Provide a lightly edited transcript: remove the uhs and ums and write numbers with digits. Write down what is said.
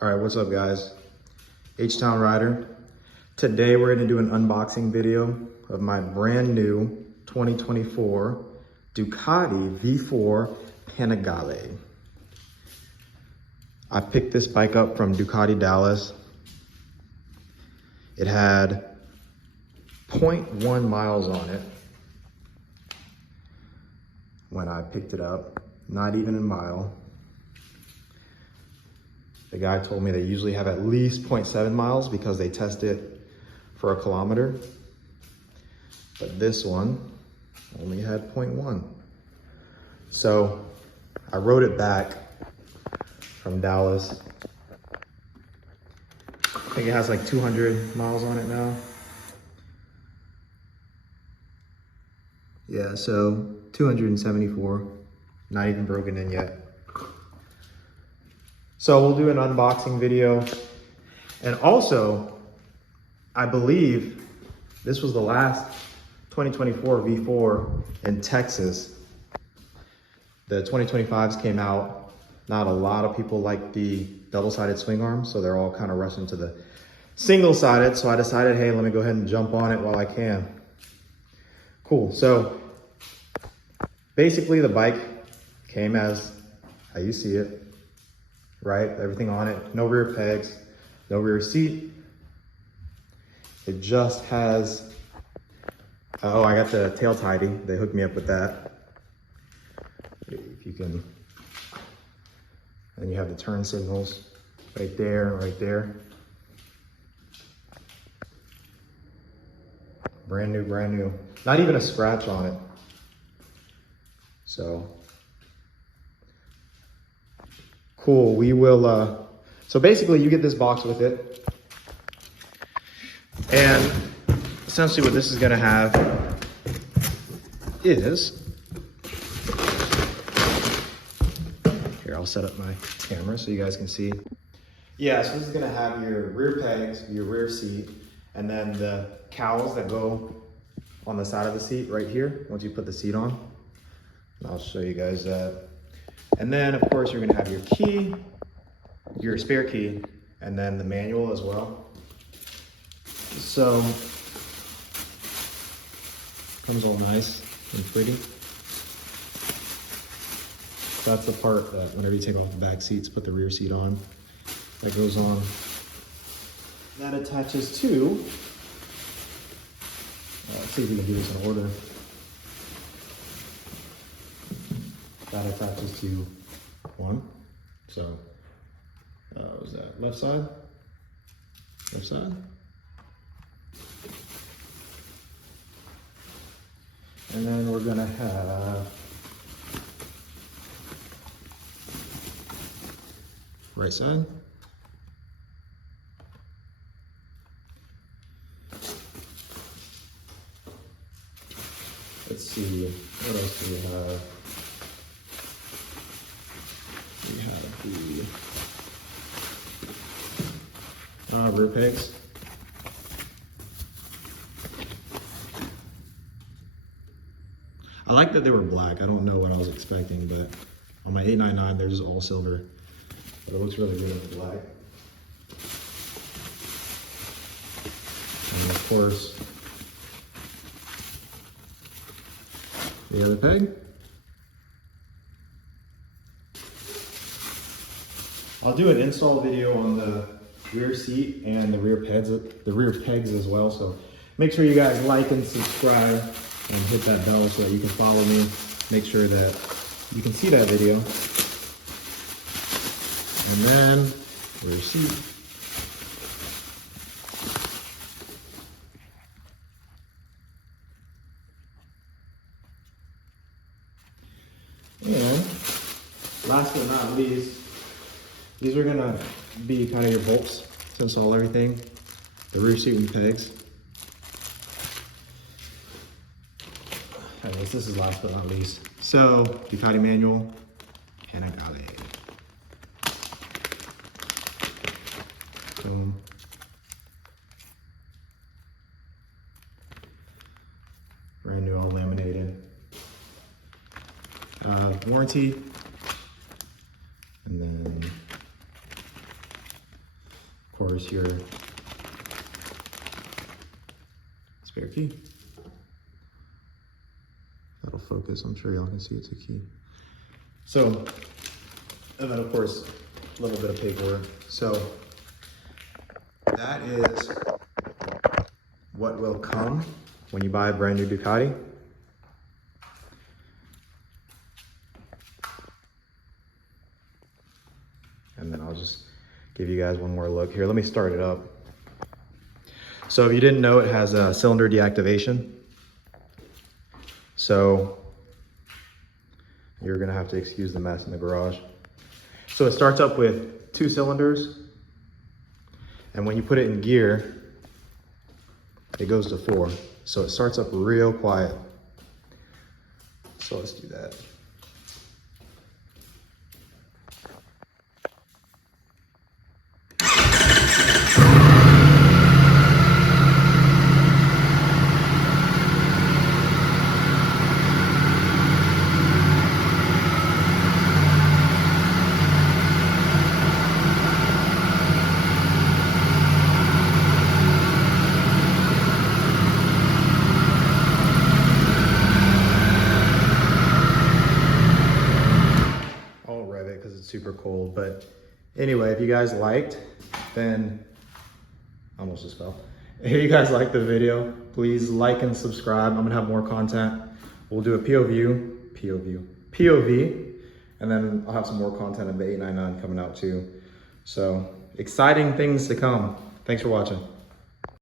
All right, what's up guys? H-Town Rider. Today we're gonna do an unboxing video of my brand new 2024 Ducati V4 Panigale. I picked this bike up from Ducati Dallas. It had 0.1 miles on it when I picked it up, not even a mile. The guy told me they usually have at least 0.7 miles because they test it for a kilometer. But this one only had 0.1. So I rode it back from Dallas. I think it has like 200 miles on it now. Yeah, so 274, not even broken in yet. So we'll do an unboxing video. And also, I believe this was the last 2024 V4 in Texas. The 2025s came out. Not a lot of people like the double-sided swing arm, so they're all kind of rushing to the single-sided. So I decided, hey, let me go ahead and jump on it while I can. Cool, so basically the bike came as how you see it. Right, everything on it, no rear pegs, no rear seat. It just has, oh, I got the tail tidy. They hooked me up with that. If you can, and you have the turn signals right there, right there. Brand new, brand new. Not even a scratch on it. So, cool, we will, so basically you get this box with it. And essentially what this is gonna have is, here, I'll set up my camera so you guys can see. Yeah, so this is gonna have your rear pegs, your rear seat, and then the cowls that go on the side of the seat right here, once you put the seat on. I'll show you guys that. And then of course you're gonna have your key, your spare key, and then the manual as well. So, comes all nice and pretty. That's the part that whenever you take off the back seats, put the rear seat on, that goes on. That attaches to, let's see if we can do this in order. That attaches to one. So, what was that? Left side? Left side? And then we're gonna have right side. Let's see, what else do we have? We have the rear pegs. I like that they were black. I don't know what I was expecting, but on my 899, they're just all silver. But it looks really good with black. And of course, the other peg. I'll do an install video on the rear seat and the rear pegs as well. So make sure you guys like and subscribe and hit that bell so that you can follow me. Make sure that you can see that video. And then rear seat. And last but not least, these are gonna be kind of your bolts to install everything. The rear seat and pegs. Anyways, this is last but not least. So, Ducati manual, Panigale. Boom. Brand new, all laminated. Warranty. And then course, your spare key. That'll focus, I'm sure y'all can see it's a key. So, and then of course, a little bit of paperwork. So, that is what will come when you buy a brand new Ducati. And then I'll just give you guys one more look here. Let me start it up. So if you didn't know, it has a cylinder deactivation. So you're gonna have to excuse the mess in the garage. So it starts up with 2 cylinders. And when you put it in gear, it goes to 4. So it starts up real quiet. So let's do that. Super cold, but anyway, if you guys liked, then I almost just fell. If you guys liked the video, please like and subscribe. I'm gonna have more content. We'll do a POV, and then I'll have some more content of the 899 coming out too. So exciting things to come. Thanks for watching.